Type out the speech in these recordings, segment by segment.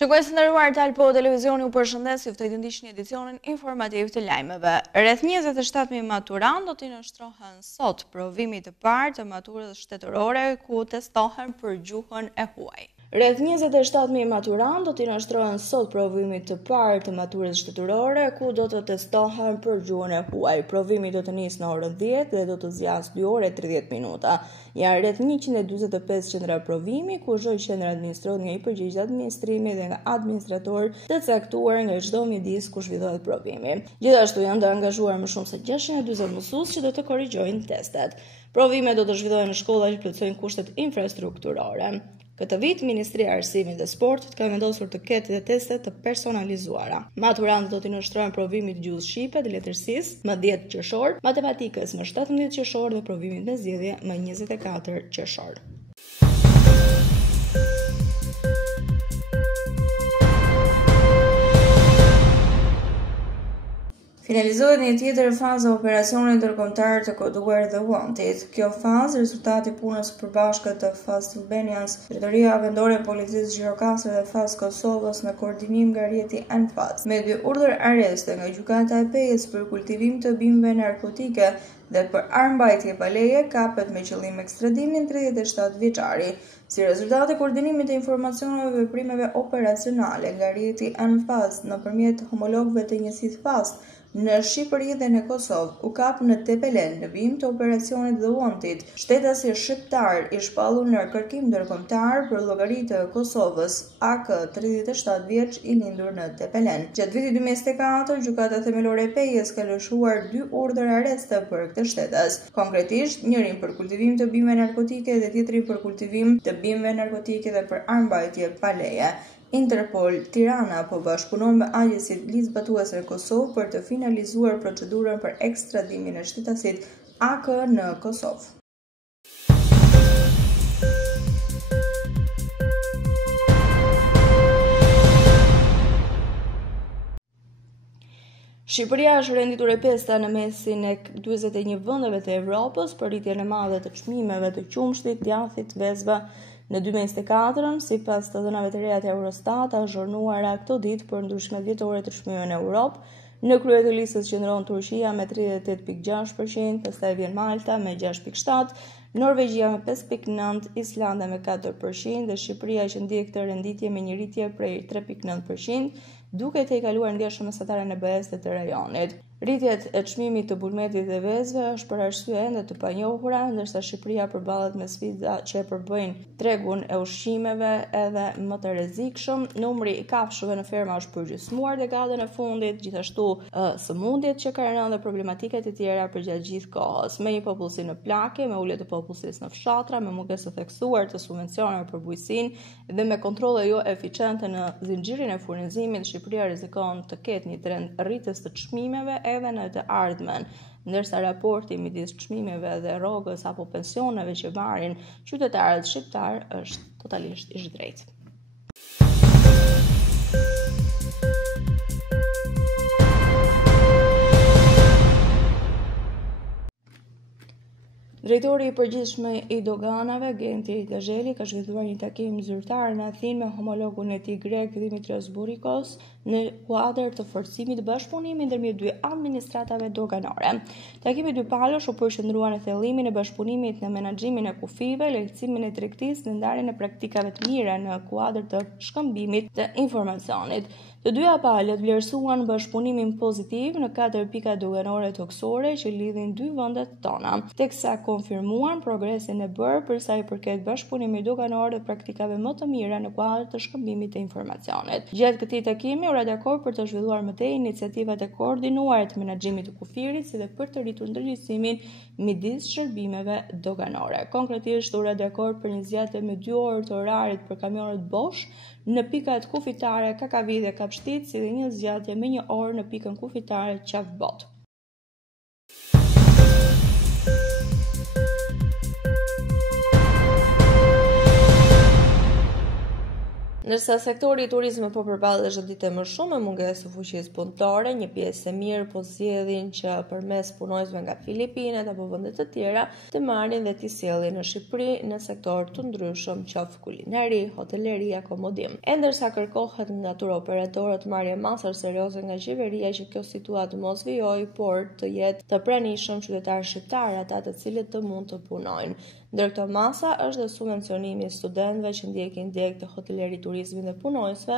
Shikues të nderuar, Talpo Televizioni u përshëndes, ju ftoj të ndiqni edicionin informativ të lajmeve. Rreth 27.000 maturantë do t'i nënshtrohen sot provimit të parë të maturës shtetërore, ku testohen për gjuhën e huaj. Rreth 27.000 maturantë do t'i nënshtrohen sot provimit të parë të maturës shtetërore, ku do të testohen për gjuhën e huaj. Provimi do të nisë në orën 10 dhe do të zgjasë 2 orë e 30 minuta. Janë rreth 145 qendra provimi, ku çdo qendër administrohet nga i përgjegjës administrimi dhe nga administrator të caktuar nga çdo mjedis ku zhvillohet provimi. Gjithashtu janë të angazhuar më shumë se 640 mësues që do të korrigjojnë testet. Provimet do të zhvillohen në shkolla që plotësojnë kushtet infrastrukturore. Këtë vit, Ministria e Arsimit dhe Sportit ka vendosur të ketë dhe teste të personalizuara. Maturantët do t'i nënshtrohen provimit gjuhës shqipe dhe letërsisë më 10 qershor, matematikës më 17 qershor dhe provimit me zgjedhje më 24 qershor. Finalizohet një tjetër fazë operacionit ndërkombëtar të koduar The Wanted. Kjo fazë, rezultati punës së përbashkët të FAS Albanians, Drejtoria Vendore e Policisë Gjirokastër dhe FAS Kosovës në koordinim nga rjeti ANFAS, me 2 urdhër areste nga gjykata e Pejës për kultivim të bimëve narkotike dhe për armbajtje pa leje, kapet me qëllim ekstradimin 37 vjeçari. Si rezultat e koordinimit të informacioneve dhe veprimeve operacionale nga rjeti ANFAS nëpërmjet homologëve të njësisë FAS në Shqipëri dhe në Kosovë, u kap në Tepelen në vim të operacionit The Wanted. Shtetasi shqiptar i shpallur në kërkim ndërkombëtar për llogari të Kosovës, AK 37 vjeç i lindur në Tepelen. Gjatë vitit 2024, gjykata themelore e Pejës ka lëshuar 2 urdhër areste për këtë shtetas. Konkretisht, njërin për kultivim të bimëve narkotike dhe tjetrin për kultivim të bimëve narkotike dhe për armbajtje pa leje. Interpol Tirana po bashkëpunon me agjencitë ligjzbatuese në Kosovë për të finalizuar procedurën për ekstradimin e shtetasit AK në Kosovë. Shqipëria është renditur e pesta në mesin e 41 vendeve të Evropës për rritjen e madhe të çmimeve të qumshtit, djathit, vezëve. Në 2024, sipas të dhënave të reja të Eurostat, azhurnuara këto ditë për ndryshmet vjetore të çmimeve në Europë, në krye të listës qëndron Turqia me 38.6%, pastaj vjen Malta me 6.7%, Norvegjia me 5.9%, Islanda me 4% dhe Shqipëria që ndjek këtë renditje me një rritje prej 3.9%, duke të kaluar ndjeshëm mesatare në BE-s dhe të rajonit. Rritjet e çmimit të bulmetit dhe vezëve është për arsye ende të panjohura, ndërsa Shqipëria përballet me sfida që e përbëjnë tregun e ushqimeve edhe më të rrezikshëm. Numri i kafshëve në ferma është përgjysmuar dekadën e fundit, gjithashtu sëmundjet që kanë rënë dhe problematikat e tjera përgjatë gjithë kohës, me një popullsi në plagë, me ulje të popullsisë në fshatra, me mungesë të theksuar të subvencioneve për bujqësinë dhe me kontrolle jo eficiente në zinxhirin e furnizimit, Shqipëria rrezikon të ketë një trend rritjes të çmimeve edhe në të ardhmen, ndërsa raporti midis çmimeve dhe rrogës apo pensioneve që marrin qytetarët shqiptar është totalisht i zhdrejtë. Drejtori i përgjithshëm i doganave, Genti Dazheli, ka zhvilluar një takim zyrtar në Athinë me homologun e tij grek Dimitrios Burikos në kuadër të forcimit të bashkëpunimit ndërmjet 2 administratave doganore. Takimi dypalësh u përqendrua në thellimin e bashkëpunimit në menaxhimin e kufive, lehtësimin e tregtisë dhe ndarjen e praktikave të mira në kuadër të shkëmbimit të informacionit. Të dyja palët vlerësuan bashkëpunimin pozitiv në 4 pika doganore toksore që lidhin 2 vendet tona, teksa konfirmuan progresin e bërë për sa i përket bashkëpunimit doganor dhe praktikave më të mira në kuadër të shkëmbimit të informacionit. Gjatë këtij takimi u ra dakord për të zhvilluar më tej iniciativat e koordinuara të menaxhimit të kufirit, si dhe për të rritur ndërgjegjësimin midis shërbimeve doganore. Konkretisht u ra dakord për një zgjatje me 2 orë të orarit për kamionet Bosch në pikat kufitare Kakavi dhe Kapshtit, si dhe një zgjatje me 1 orë në pikën kufitare Qafbot. Ndërsa sektori i turizmit po përballet çdo ditë më shumë me mungesë të fuqisë punëtore, një pjesë e mirë po zgjedhin që përmes punonjësve nga Filipinet apo vende të tjera të marrin dhe t'i sjellin në Shqipëri në sektor të ndryshëm, qoftë kulinari, hoteleri, akomodim. E ndërsa kërkohet nga turoperatorët marrje masër serioze nga qeveria që kjo situatë mos vijojë, por të jetë të pranishëm qytetarë shqiptarë, ata të cilët të mund të punojnë. Ndër këto masa është dhe subvencionimi i studentëve që ndjekin direkt të hoteleri, turizmi dhe punonjësve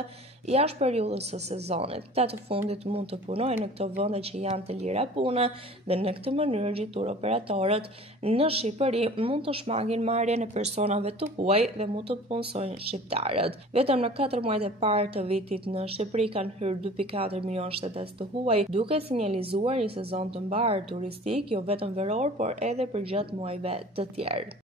jashtë periudhës së sezonit. Këta të fundit mund të punojnë në këto vende që janë të lira pune dhe në këtë mënyrë turoperatorët në Shqipëri mund të shmangin marrjen e personave të huaj dhe mund të punësojnë shqiptarët. Vetëm në 4 muajt e parë të vitit në Shqipëri kanë hyrë 2.4 milion shtetas të huaj, duke sinjalizuar një sezon të mbarë turistik, jo vetëm veror, por edhe për gjatë muajve të tjerë.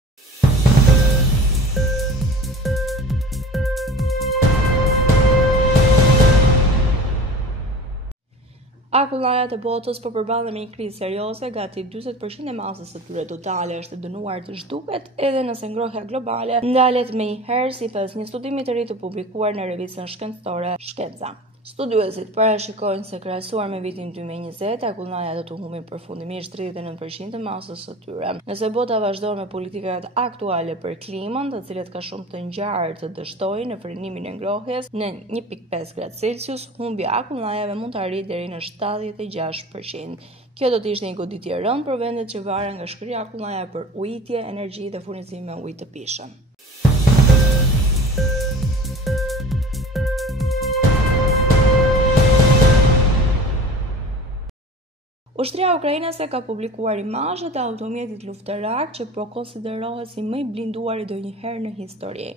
Akullajat e botës po përballen me një krizë serioze, gati 40% e masës së tyre totale është e dënuar të zhduket, edhe nëse ngrohja globale ndalet menjëherë sipas një studimi të ri të publikuar në revistën shkencëtore Shkenca. Studiuesit parashikojnë se krahasuar me vitin 2020, akullajat do të humbin përfundimisht 39% të masës së tyre. Nëse bota vazhdon me politikat aktuale për klimën, të cilat ka shumë të ngjarë të dështojnë në frenimin e ngrohjes në 1.5 gradë Celsius, humbja e akullajave mund të arrijë deri në 76%. Kjo do të ishte një goditje e rëndë për vendet që varen nga shkrirja e akullajave për ujitje, energji dhe furnizim me ujë të pishëm. Ushtria ukrainase ka publikuar imazhet e automjetit luftarak që po konsiderohet si më i blinduari ndonjëherë në histori.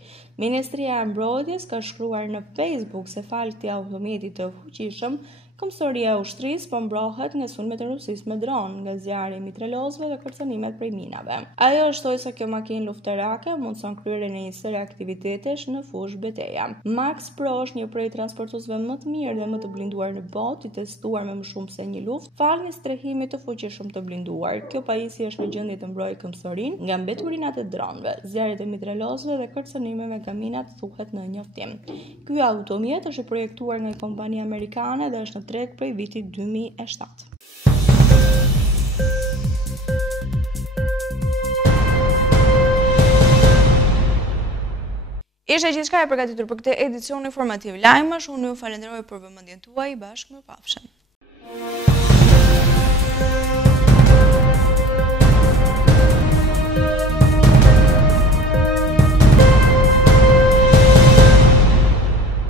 Ministria e Mbrojtjes ka shkruar në Facebook se fal këtij automjeti të fuqishëm, Këmbësoria e ushtrisë po mbrohet nga sulmet e Rusisë me dron, nga zjarri i mitralozëve dhe kërcënimet prej minave. Ajo shtoi se kjo makinë luftarake mundson kryerjen e një seri aktivitetesh në fushë beteja. Max Pro është një prej transportuesve më të mirë dhe më të blinduar në botë, i testuar me më shumë se një luftë, falë një strehimi të fuqishëm të blinduar. Kjo pajisje është në gjendje të mbrojë Këmbësorinë nga mbeturinat e dronëve, zjarrit e mitralozëve dhe kërcënimeve nga minat, thuhet në njoftim. Ky automjet është projektuar nga një kompani amerikane dhe është në treg prej vitit 2007. Ishte gjithçka e përgatitur për këtë edicion informativ lajmësh. Unë ju falenderoj për vëmendjen tuaj. Bashkë mirëpafshim.